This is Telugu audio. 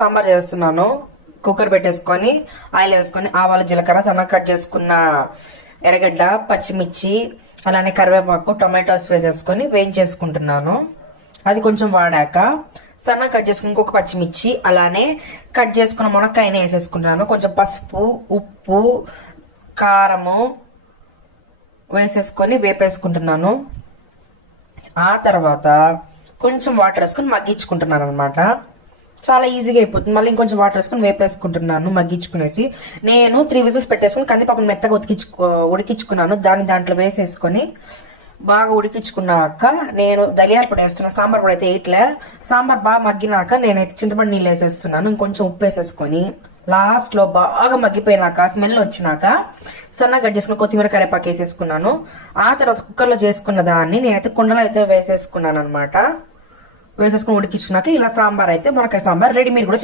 సాంబార్ చేస్తున్నాను. కుక్కర్ పెట్టేసుకొని ఆయిల్ వేసుకొని ఆవాలు జీలకర్ర సన్నగా కట్ చేసుకున్న ఎర్రగడ్డ పచ్చిమిర్చి అలానే కరివేపాకు టొమాటోస్ వేసేసుకొని వేయించేసుకుంటున్నాను. అది కొంచెం వాడాక సన్నగా కట్ చేసుకుని ఇంకొక పచ్చిమిర్చి అలానే కట్ చేసుకున్న మునక్కాయని వేసేసుకుంటున్నాను. కొంచెం పసుపు ఉప్పు కారము వేసేసుకొని వేపేసుకుంటున్నాను. ఆ తర్వాత కొంచెం వాటర్ వేసుకొని మగ్గించుకుంటున్నాను అనమాట. చాలా ఈజీగా అయిపోతుంది. మళ్ళీ ఇంకొంచెం వాటర్ వేసుకొని వేపేసుకుంటున్నాను మగ్గించుకునేసి. నేను 3 విజిల్స్ పెట్టేసుకుని కందిపప్పును మెత్తగా ఉడికించుకున్నాను. దాంట్లో వేసేసుకొని బాగా ఉడికించుకున్నాక నేను ధనియాల పొడి వేస్తున్నాను. సాంబార్ పొడి అయితే వేయట్లే. సాంబార్ బాగా మగ్గినాక నేనైతే చింతపండు నీళ్ళు వేసేస్తున్నాను. ఇంకొంచెం ఉప్పు వేసేసుకొని లాస్ట్లో బాగా మగ్గిపోయినాక స్మెల్ వచ్చినాక సన్నగా కట్ చేసుకుని కొత్తిమీర కరివేపాకు వేసేసుకున్నాను. ఆ తర్వాత కుక్కర్లో చేసుకున్న దాన్ని నేనైతే కుండలో అయితే వేసేసుకున్నాను అనమాట. వేసేసుకుని ఉడికించుకున్నాక ఇలా సాంబార్ అయితే మునక్కాయ సాంబార్ రెడీ. మీరు కూడా